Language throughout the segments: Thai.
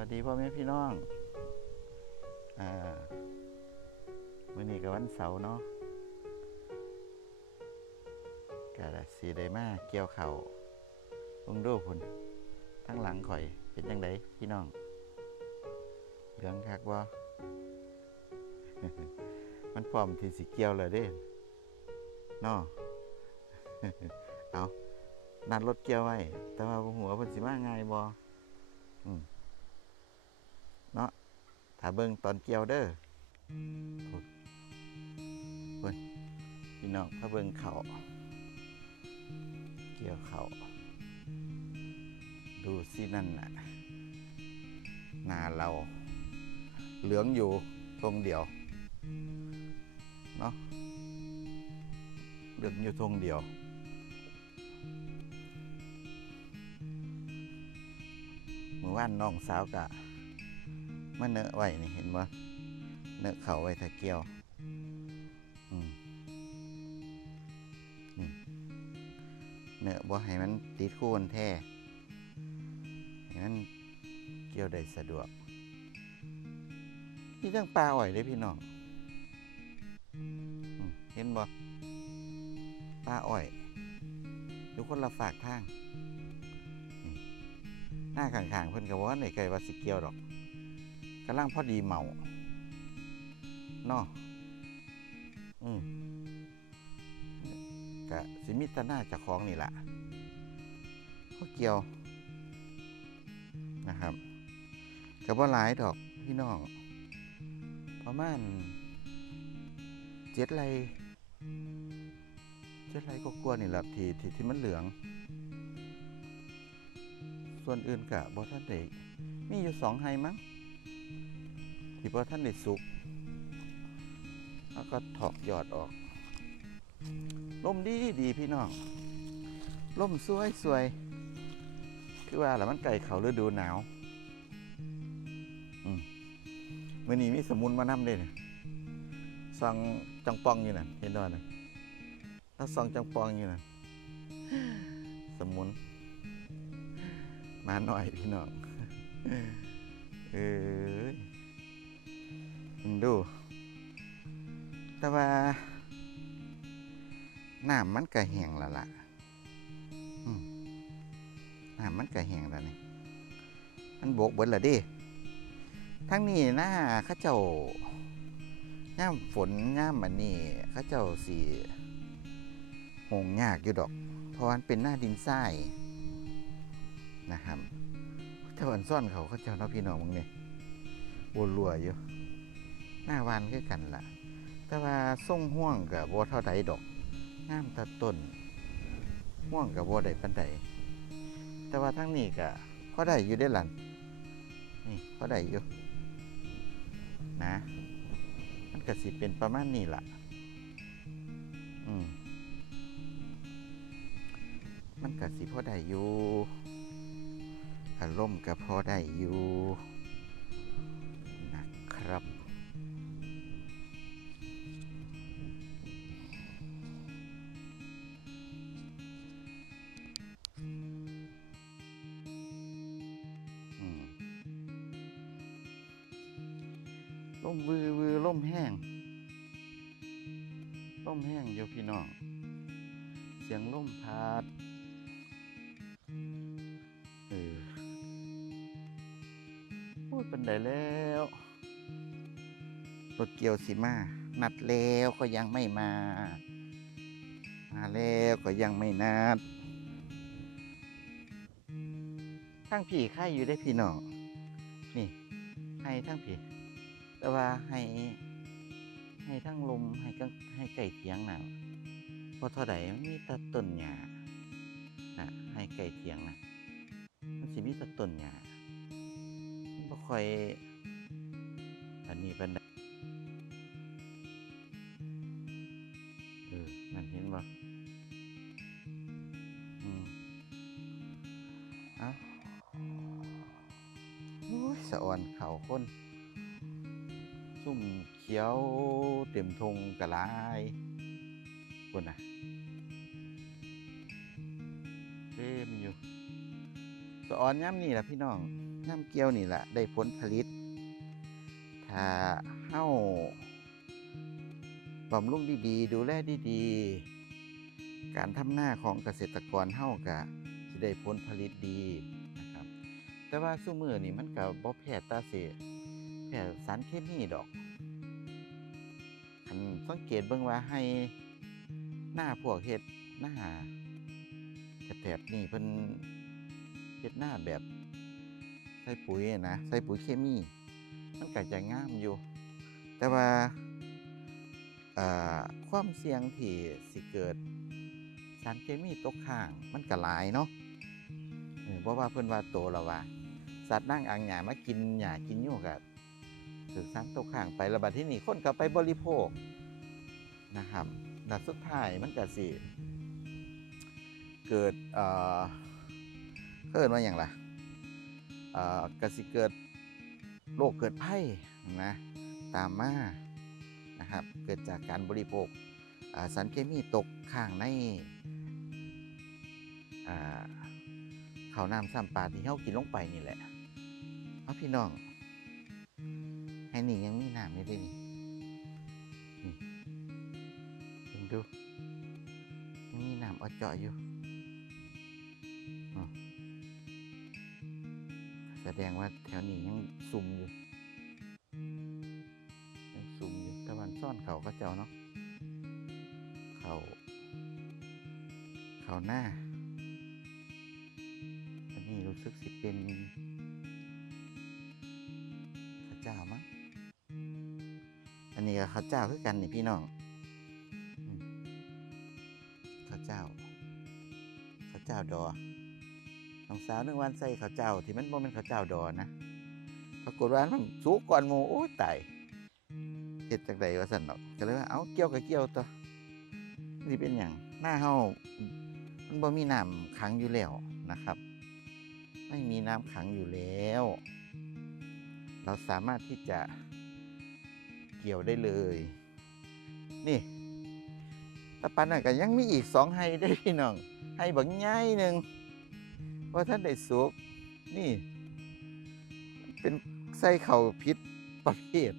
วัสดีพ่อแม่พี่น้องอ่ามื่อนี้กับวันเสาร์เนาะกะสีได้มาเกี่ยวเขาวลงดูพุ่นทั้งหลังข่อยเป็นยังไงพี่น้องเหลืองคักบ่มันพร้อมที่สิเกี่ยวเลยเด้เนาะเอานัดรถเกี่ยวไว้ แต่ว่าหัวเพิ่นสิมาง่ายบ่อืม ถ้าเบิ่งตอนเกี่ยวเด้อเพิ่นพี่น้องถ้าเบิ่งเขาเกี่ยวเขาดูสินั่นน่ะนาเราเหลืองอยู่ตรงเดียวเนาะเหลืองอยู่ตรงเดียวเมื่อวานน้องสาวกะ มาเนอะไว้นี่เห็นบ่เนอะเขาไว้ถ้าเกี่ยวอืมนี่เนอะบ่ให้มันติดคู่กันแท้ให้มันเกี่ยวได้สะดวกนี่เรื่องปลาอ่อยเลยพี่น้องอเห็นบ่ปลาอ่อยอยู่คนละฝากทางหน้าข้างๆเพิ่นก็บ่ว่าในไกลว่าสิเกียวดอก กำลังพอดีเมาเนาะอืมก็สิมีแตหน้าเจากของนี่แหละพอเกี่ยวนะครับก็บ่าหลายดอกพี่น้องประมาณเจ็ดไรเจ็ดไรก็กลัวนี่แหละที่ที่ที่มันเหลือง ส่วนอื่นกะบ่ท่านได้มีอยู่สองไฮมั้ง ที่บ่ท่านได้สุกแล้วก็ถอกยอดออกล่มดีดีพี่น้องล่มสวยสวยคือว่าแหละมันไก่เขาฤดูหนาวอืมมื่อนี้มีสมุนมานำเด้เนี่ยซองจังปองอยู่น่ะเห็นด้วยนะแล้วซองจังปองอยู่น่ะสมุน มาหน่อยพี่น้องเออ ดู แต่ว่าน้ำมันก็แห้งแล้วล่ะน้ำมันก็แห้งแล้วนี่มันบกเบิดละดิทั้งนี้หน้าข้าเจ้าย่ามฝนย่ามมันนี่ข้าเจ้าสีหงยากอยู่ดอก เพราะมันเป็นหน้าดินทรายนะครับถ้าวันซ่อนเขาเขาเจ้าเนาะพี่น้องมึงเนี่ยวนรัวอยู่ หน้าวานคือกันล่ะ แต่ว่าส่งห่วงกับบัเท่าใดดอกงามตะต้นห่วงกับบัวใดปันใดแต่ว่าทั้งนี้ก็พอได้อยู่ได้หลันนี่พอได้อยู่นะมันก็สิเป็นประมาณนี้ล่ะอืมมันก็สิพอได้อยู่อารมณ์ก็พอได้อยู่ ล่มวือวือล่มแห้งล่มแห้งอยู่พี่น้อง เสียงล่มพัดเออพูดเป็นไดแล้วรถเกียวสิมานัดแล้วก็ยังไม่มา มาแล้วก็ยังไม่นัดทั้งผีไข่อยู่ได้พี่น้องนี่ให้ทั้งผี แต่ว่าให้ให้ทั้งลมให้กังให้ไก่เทียงน่ะพอเท่าไหร่มันมีต่ต้นหญ้านะให้ไก่เทียงนะมันสิมีตัต้นหญ้าบ่ค่อยอันนี้ปานใดเออนั่นเห็นบ่อืมเอ้าโอ้ยสะอ่อนเข่าคน ซุ่มเขียวเต็มทงกระลายคนน่ะเต็มอยู่สออนย่ำนี่แหละพี่น้องย่ำเกี่ยวนี่แหละได้ผลผลิต ถ้าเฮ้าบำรุงดีๆ ดูแลดีๆ การทำหน้าของเกษตรกรเฮ้ากะสิได้ผลผลิตดีนะครับ แต่ว่าซุมือนี่มันก็บ่แพ้ตาเสีย แพ้สารเคมีดอกคันสังเกตเบิ่งว่าให้หน้าพวกเฮ็ดหน้าแถบนี่เพิ่นเฮ็ดหน้าแบบ ใส่ปุ๋ยนะใส่ปุ๋ยเคมี มันก็จะงามอยู่ แต่ว่าความเสี่ยงที่สิเกิดสารเคมีตกค้างมันก็หลายเนาะเพราะว่าเพิ่นว่าโตแล้วว่า สัตว์นั่งอ่างหญ้ามากินหญ้ากินยู่กับ ถือสารตกค้างไประบาดที่นี่คนก็ไปบริโภคนะครับแลัสุดท้ายมันก็สิ เกิดเอ่อเกิดว่าอย่างไรเอ่อกสิเกิดโรคเกิดภัยนะตามมานะครับเกิดจากการบริโภคสารเคมีตกค้างในข้าวน้ำซ้ำปลาที่เฮากินลงไปนี่แหละเอาพี่น้อง ให้นี่ยังมีน้ำไม่ได้นี่นี่ดูยังมีน้ำเอาเจาะอยู่แสดงว่าแถวนี้ยังซุ่มอยู่ยังซุ่มอยู่ตะวันซ่อนเขาก็เจ้าเนาะเขาเขาหน้าอันนี้รู้สึกสิเป็น ข้าวเจ้าคือกันนี่พี่น้องข้าวเจ้าข้าวเจ้าดอน้องสาวนึกวันใส่ข้าวเจ้า ที่มันบ่เป็นข้าวเจ้าดอนะปรากฏว่ามันสุกก่อนหมูโอ้ตายเฮ็ดจากใดว่าสั่นดอกก็เลยว่าเอาเกี่ยวกับเกี่ยวตัวนี่เป็นอย่างหน้าเฮามันบ่มีน้ำขังอยู่แล้วนะครับ ไม่มีน้ำขังอยู่แล้ว เราสามารถที่จะ เกี่ยวได้เลย นี่ตะปันน่ะก็ยังมีอีกสองไฮได้อพี่น้องไฮบักใหญ่หนึ่งเพราะท่านได้สุกนี่ เป็นไส้เข่าพิษประเภท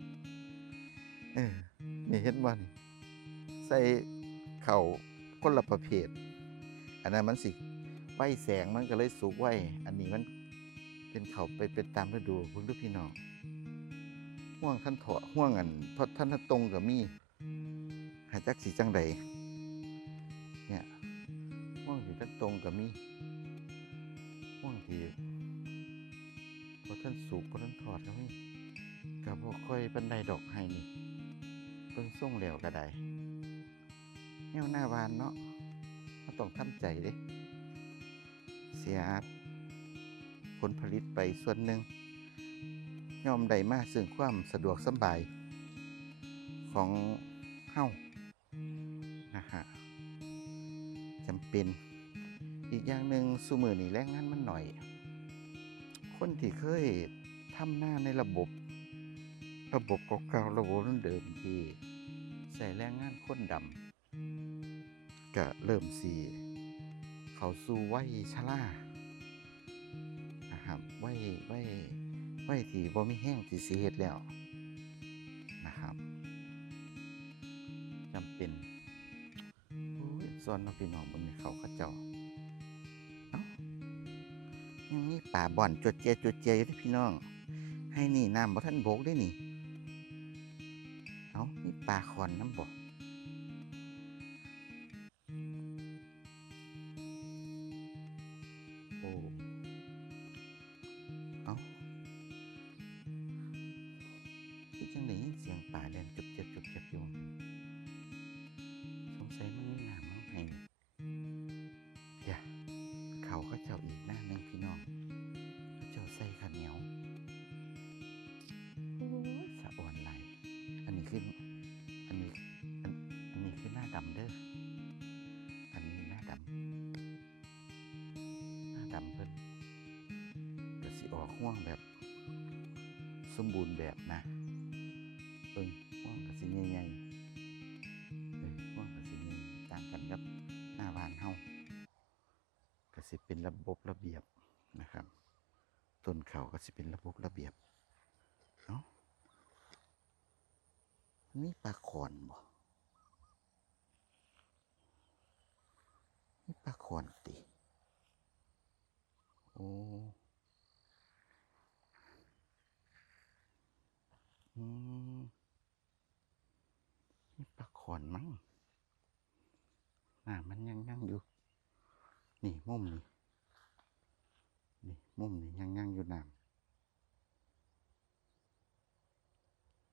เออนี่เห็นบ่นี่ไส้เข่าคนละประเภท อันนั้นมันสิไฟแสงมันก็เลยสุกไว้ อันนี้มันเป็นเข่าไปเป็นตามฤดูเพิ่งดูพี่น้อง ห่วงท่านเถาะห่วงอันเพราะท่านตรงกับมีหาจักสีจังใดเนี่ยห่วงสีท่านตรงกับมีห่วงที่พอท่านสูกพอท่านถอดก็ม่กับพวค่อยปันไดดอกให้นี่เพิ่งส่งแล้วก็ได้แนวหน้าวานเนาะเราต้องทำใจเด้เสียผลผลิตไปส่วนหนึ่ง ยอมได้มาซึ่งความสะดวกสบายของเฮ้านะฮะจำเป็นอีกอย่างหนึ่งสูมือนี่แรงงานมันหน่อย คนที่เคยทำหน้าในระบบ ระบบเก่าๆระบบเดิมที่ใส่แรงงานคนดำก็เริ่มสีเขาสู่วัยชรานะครับวัยวัย วัยที่บ่มีแห้งที่สีเฮ็ดแล้วนะครับจำเป็นโอ้ยซ่อนเนาะพี่น้องบนเขาเข้าเจ้ายังมีป่าบ่อนจุดเจียจดเจียอยู่ที่พี่น้อง ให้นี่น้ำบ่ท่านโบกได้นี่ เอามีปลาคอนน้ำบ่ เจ้าอีกหน้าหนึ่งพี่น้องเขาเจ้าใส่ข้าวเหนียวโอ้ยสะอ่อนไหลอันนี้คืออันนี้อันอันนี้คือหน้าดำเด้ออันนี้หน้าดำหน้าดำเพิ่นก็สิออกห่วงแบบ สมบูรณ์แบบนะ บระบระเบียบนะครับ ต้นเขาก็สิเป็นระบบระเบียบเนาะนี่ปลาขอนบ่นี่ปลาขอนติ โอ้อืมนี่ปลาขอนมั้งน่ามันยังยังอยู่ นี่มุมนี่ มุมนี่ยังยังอยู่น้ำ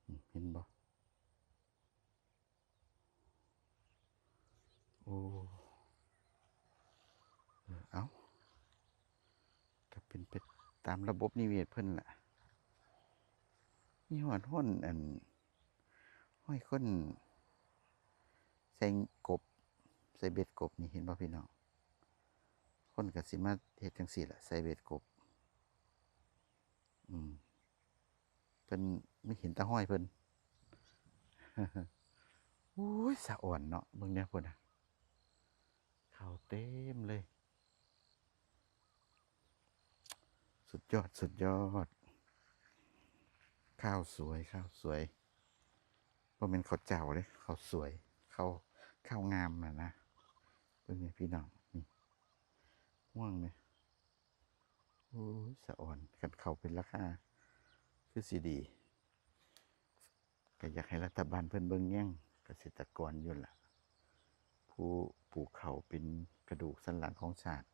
นี่เห็นบ่โอ้เอาก็เป็นไปตามระบบนิเวศเพิ่นล่ะมีหอดห้นอันห้อยค้นใส่กบใส่เบ็ดกบนี่เห็นบ่พี่น้องคนก็สิมาเฮ็ดจังซี่ล่ะใส่เบ็ดกบ อืม เพิ่นไม่เห็นตาห้อยเพิ่นโอ้ยสะอ่อนเนาะเบิ่งเนี่ยพุ่นน่ะข้าวเต็มเลย สุดยอดสุดยอด ข้าวสวยข้าวสวยบ่แม่นข้าวเจ้าเลยข้าวสวยข้าวข้าวงามนะนะเบิ่งเนี่ยพี่น้องนี่ม่วงเลยโอ้ยสะอ่อนกันเข้าเป็นราคา คือสิดีก็อยากให้รัฐบาลเพิ่นเบิ่งแย่งเกษตรกรอยู่ล่ะผู้ปลูกเขาเป็นกระดูกสันหลังของชาติ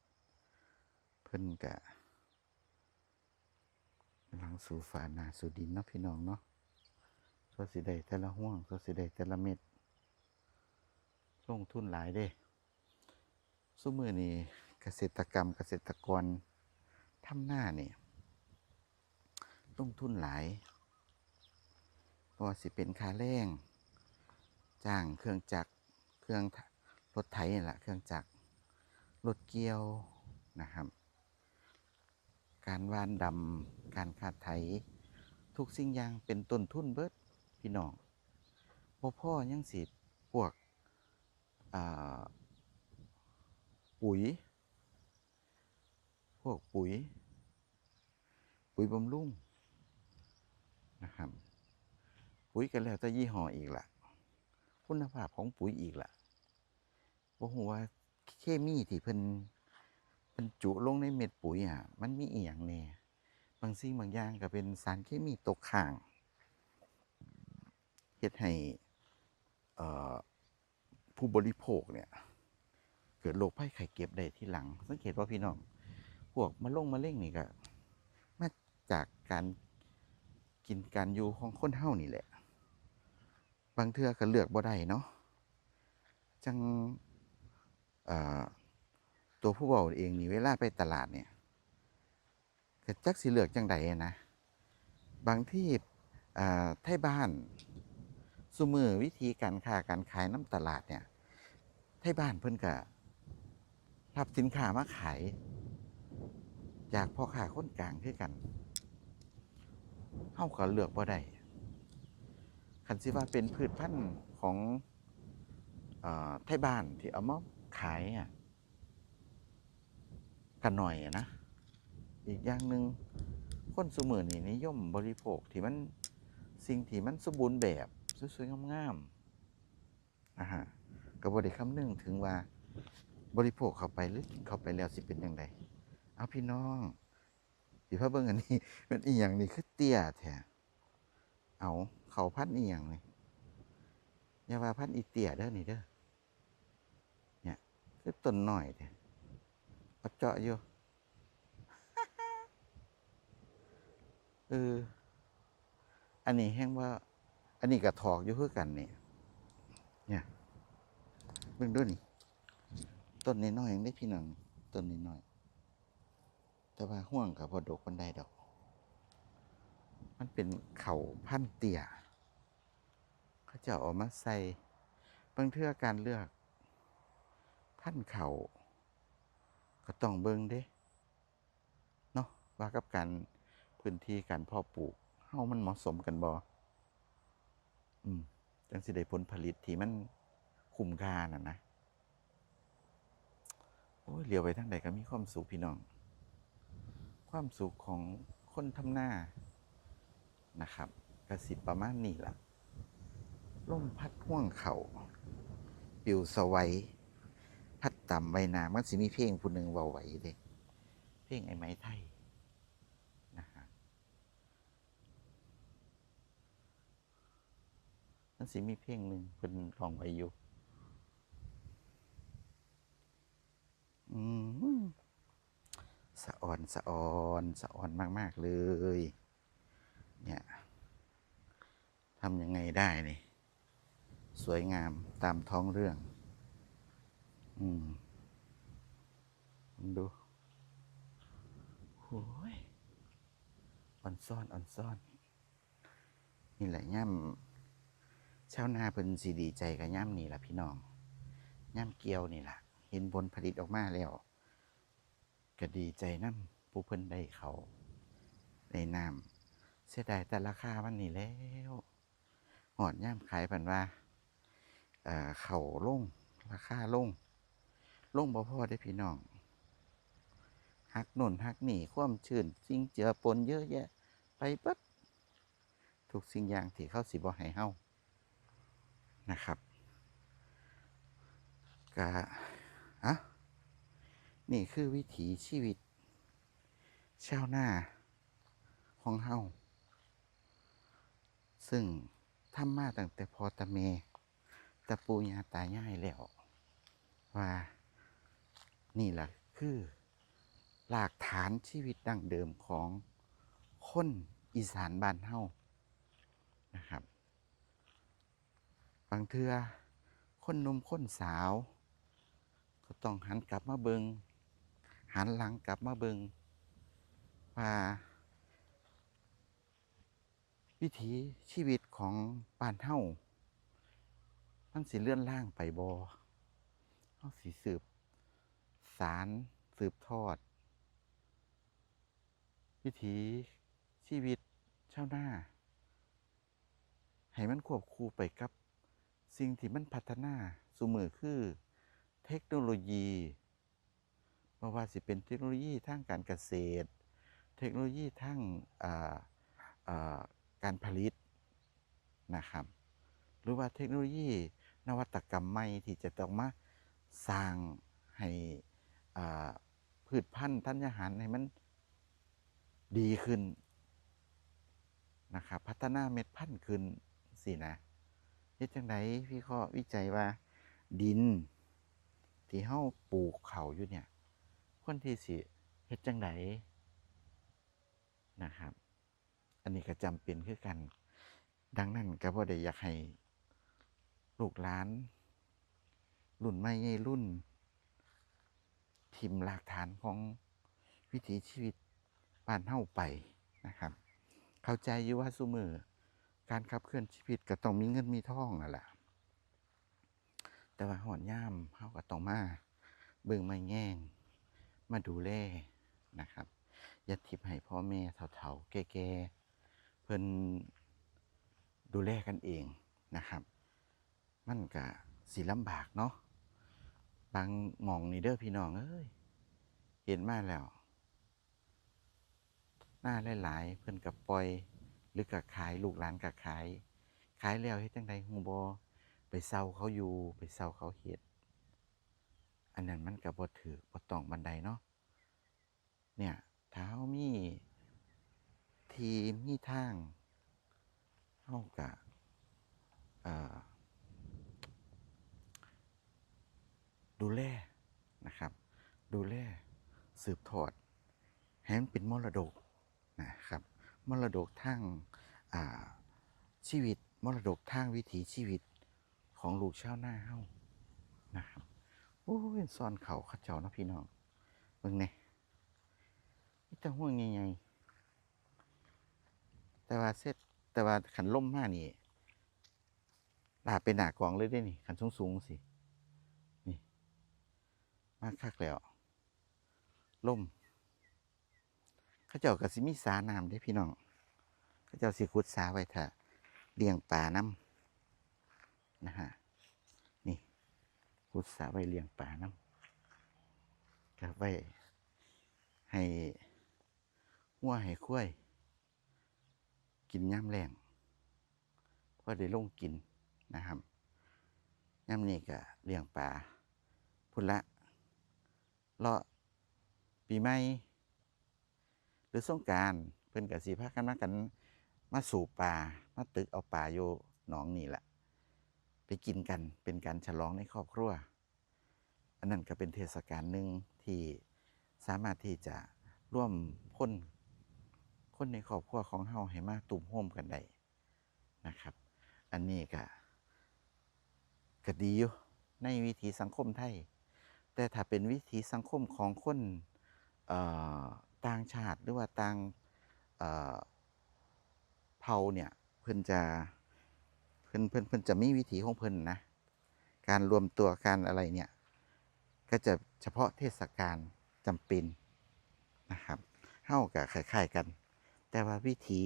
เพิ่นกะหลังสู่ฝานาสู่ดินเนาะพี่น้องเนาะสวสิได้แต่ละห่วงสวสิได้แต่ละเม็ดลงทุนหลายเด้สู้มือนี่เกษตรกรรมเกษตรกรทำหน้าเนี่ย ลงทุนหลายเพราะว่าสิเป็นค่าแรงจ้างเครื่องจักรเครื่องรถไถนี่แหละเครื่องจักรรถเกี่ยวนะครับ การว่านดำการคาดไถ ทุกสิ่งอย่างเป็นต้นทุนเบิดพี่น้องพ่พ่อยังสิพวกปุ๋ย พวกปุ๋ย ปุ๋ยบำรุงนะครับ ปุ๋ยกันแล้วแต่ยี่ห้ออีกละคุณภาพของปุ๋ยอีกละบ่ฮู้ว่าเคมีที่เพิ่นบรรจุลงในเม็ดปุ๋ยอะ มันมีอีหยังแน่บางสิ่งบางอย่างก็เป็นสารเคมีตกค้างเฮ็ดให้เอ่อผู้บริโภคเนี่ย เกิดโรคภัยไข้เจ็บได้ที่หลัง สังเกตว่าพี่น้อง พวกมะลงมะเร็งนี่ก็มาจากการกินการอยู่ของคนเฮานี่แหละ บางเทื่อก็เลือกบ่ได้เนาะจังตัวผู้เบาเองนี่เวลาไปตลาดเนี่ยก็จักสิเลือกจังใดนะ บางที่ไทยบ้านสุมือวิธีการค้าการขายน้ำตลาดเนี่ยไทยบ้านเพิ่นก็รับสินค้ามาขาย จากพ่อค้าคนกลางคือกันเฮาก็เลือกบ่ได้ันสิว่าเป็นพืชพันธุ์ของอไทยบ้านที่เอามาขายอะกันหน่อยนะ อีกอย่างหนึ่งคนสมือนี่นิยมบริโภคที่มันสิ่งที่มันสมบูรณ์แบบสวยๆงามๆนะฮะก็บริคำนึงถึงว่าบริโภคเข้าไปหรือกินเข้าไปแล้วสิเป็นยังไงเอาพี่น้องสิพาเบิ่งอันนี้มันอีหยังนี่คือเตี้ยแท้เอา เขาพันอีหยังนี่อย่าว่าพันอีเตี้ยเด้อนี่เด้อเนี่ยคือต้นหน่อยแท้เอาเจาะอยู่เอออันนี้แห้งว่า อันนี้กระถอกอยู่คือกันเนี่ยเนี่ยเบิ่งด้วยนี่ต้นน้อยยังได้พี่น้องต้นน้อย แต่ว่าห่วงกับพอดกมันได้ดอก มันเป็นเขาพันเตี่ย เขาจะเอามาใส่บางเทื่อการเลือกพันเขาก็ต้องเบิ่งเด้เนาะว่ากับการพื้นที่การพาะปลูกเฮามันเหมาะสมกันบ่อืมจังสิได้ผลผลิตที่มันคุ้มค่าน่ะนะโอ้ยเลี้ยวไปทางใดก็มีความสุขพี่น้อง ความสุขของคนทำหน้านะครับกระสิบประมาณนี้ล่ะ ล่มพัดห่วงเขาปิวสวัยพัดต่ำใบนามันสิมีเพลงผู้หนึ่งเบาไหวเด้เพลงไอ้ไม้ไทยนะฮะมันสิมีเพลงหนึ่งเพิ่นรองไว้อยู่อืมสะอ่อนสะอ่อนสะอ่อนมาก ๆ เลย เนี่ยทำยังไงได้นี่ สวยงามตามท้องเรื่อง อืม ดูโอ้ยอ่อนซ่อนอ่อนซ่อน นี่แหละย่ำชาวนาเพิ่นสีดีใจกับย่ำนี่แหละพี่น้องย่ำเกียวนี่แหละเห็นผลผลิตออกมาแล้ว ก็ดีใจน้ำผู้เพิ่นได้เขาได้น้ำเสียดายแต่ราคามันนี่แล้วหอดย่ำขายพันว่า เอ่าลงราคาลง ลงบ่พอได้พี่น้องหักหนุนหักหนีความชื้นสิ่งเจือปนเยอะแยะ ไปเบิดทุกสิ่งอย่างที่เข้าสิบ่ให้เฮานะครับก็อะนี่คือวิถีชีวิต ชาวนาของเฮาซึ่งทำมาตั้งแต่พอตะเม ตะปูยาตายายแล้ว ว่า นี่แหละคือหลักฐานชีวิตดั้งเดิมของคนอีสานบ้านเฮานะครับ บางเทือคนนุ่มคนสาว ก็ต้องหันกลับมาเบิงหันหลังกลับมาเบิงว่าวิถีชีวิตของบ้านเฮา มันสิเลื่อนล่างไปบอเฮาสิสืบ สารสืบทอด วิถีชีวิตชาวนาให้มันควบคู่ไปกับ สิ่งที่มันพัฒนาสูมือคือเทคโนโลยีบ่ว่าสิเป็นเทคโนโลยีทางการเกษตร เทคโนโลยีทางการผลิตนะครับ หรือว่าเทคโนโลยี นวัตกรรมใหม่ที่จะต้องมาสร้างให้พืชพันธุ์ธัญญาหารให้มันดีขึ้นนะครับพัฒนาเม็ดพันธุ์ขึ้นสินะเฮ็ดจังไดพี่ข้อวิจัยว่า ดิน ที่เฮาปลูกเขาอยู่เนี่ยคนที่สิเฮ็ดจังไดนะครับ อันนี้ก็จำเป็นคือกัน ดังนั้นก็บ่ได้อยากให้ ลูกหลาน รุ่นใหม่ใหญ่รุ่น ทิมรากฐานของวิถีชีวิตบ้านเฮาไปนะครับ เข้าใจอยู่ว่าซุมือการขับเคลื่อนชีวิตก็ต้องมีเงินมีทองนั่นแหละแต่ว่าหอนย่ามเฮาก็ต้องมาเบิ่งมาแง่ง มาดูแลนะครับอย่าทิพให้พ่อแม่เฒ่าๆแก่ๆเพิ่นดูแลกันเองนะครับ มันก็สิลำบากเนาะบางมองนี่เด้อพี่น้องเอ้ยเห็นมาแล้ว หน้าหลายๆเพิ่อนกับปล่อย หรือกับขายลูกหลานกับขาย ขายแล้วเฮ็ดจังไดฮู้บ่ไปเซาเขาอยู่ไปเซาเขาเฮ็ดอันนั้นมันก็บ่ถือบ่ต้องบันไดเนาะเนี่ยถ้ามีทีมีทางเฮาก็เอ่อ ดูแลนะครับ ดูแลสืบทอดให้มันเป็นมรดกนะครับมรดกทางชีวิตมรดกทางวิถีชีวิตของลูกชาวนาเฮานะครับโอ้ยซ่อนเขาเขาเจ้านะพี่น้องเบิ่งแหน่มีแต่ห่วงใหญ่ๆแต่ว่าเสร็จแต่ว่าขันล่มมานี่ลาเป็นหนากองเลยได้นี่ขันสูงๆสิ มากคักแล้วล่มเขาเจ้ากับสิมีสาน้ำได้พี่น้องเขาเจ้าสิขุดสาไว้ถ้าเลี้ยงปลาน้ำนะฮะนี่ขุดสาไว้เลี้ยงปลาน้ำก็ไว้ให้งัวให้คุ้ยกินย่ำแรงพอได้ลงกินนะครับย่ำนี้ก็เลี้ยงปลาพุ่นละ เลาะปีใหม่หรือสงการเพิ่นกับสีพากันมากันมาสู่ป่ามาตึกเอาป่าอยู่หนองนี่แหละไปกินกันเป็นการฉลองในครอบครัว อันนั้นก็เป็นเทศกาลหนึ่งที่สามารถที่จะร่วมคนคนในครอบครัวของเฮาให้มาตุ่มโฮมกันได้นะครับ อันนี้ก็ก็ดีอยู่ในวิถีสังคมไทย แต่ถ้าเป็นวิถีสังคมของคนต่างชาติหรือว่าต่างเอ่าเนี่ยเพิ่นจะเพิ่นเพิ่นเพิ่นจะมีวิถีของเพิ่นนะการรวมตัวกันอะไรเนี่ยก็จะเฉพาะเทศกาลจำเป็นนะครับเฮากับคล้ายๆกัน แต่ว่าวิธี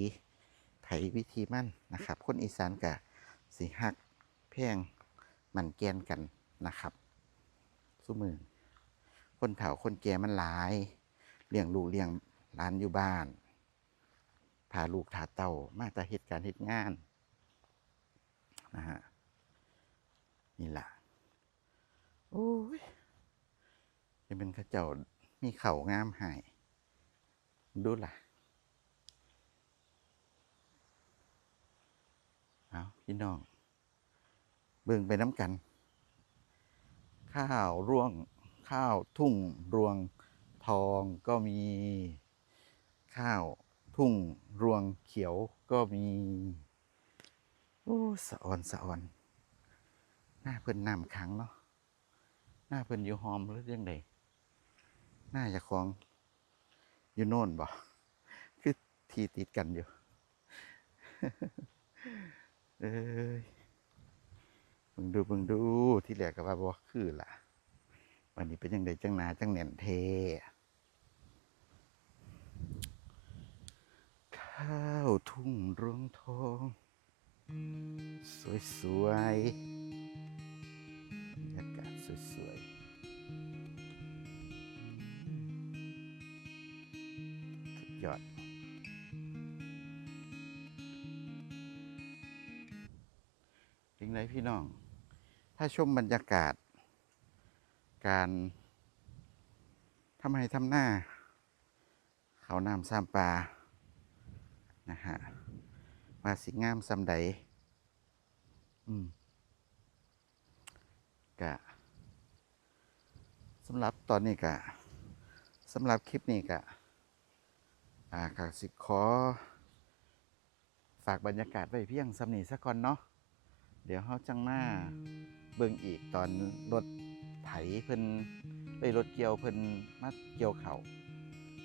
ไผวิธีมั่นนะครับ คนอีสานกับสีหักแพงหมันแกนกันนะครับ สุมือคนเฒ่าคนแก่มันหลาย เลี้ยงลูกเลี้ยงหลานอยู่บ้านพาลูกถาเต่ามาแต่เหตุการณ์เหตุงานนะฮะนี่ล่ะโอ้ยจะเป็นข้าเจ้ามีเข่างามหายดูล่ะเอาพี่น้อง เบิ่งไปน้ำกัน ข้าวร่วงข้าวทุ่งรวงทองก็มี ข้าวทุ่งรวงเขียวก็มีโอ้สะออนสะออนหน้าเพิ่นน้ำขังเนาะหน้าเพิ่นอยู่หอมหรือยังไงหน้าจะคลองอยู่โน่นบ่คือทีติดกันอยู่ เอ้ย บิ่งดูเบิ่งดูที่แรกก็ว่าบ่คือล่ะวันนี้เป็นยังไงจังนาจังแหน่นเทข้าวทุ่งรวงทอง สวยๆบรรยากาศสวยๆสุดยอดถึงไหนพี่น้อง ถ้าชมบรรยากาศ การทำไมทำหน้า เขาน้ำซ้ำปลานะฮะว่าสิงามซำใดอืมกะสำหรับตอนนี้กะสำหรับคลิปนี้กะอ่าก็สิขอ ฝากบรรยากาศไว้เพียงสำนีสักก่อนเนาะเดี๋ยวเขาจังมา เบิ่งอีกตอนรถไถเพิ่นไปรถเกี่ยวเพิ่นมาเกี่ยวเขา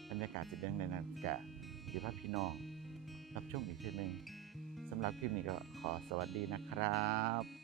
บรรยากาศจะเป็นในนั้นกะเดี๋ยวพาพี่น้องรับชมอีกทีหนึ่งสำหรับคลิปนี้ก็ขอสวัสดีนะครับ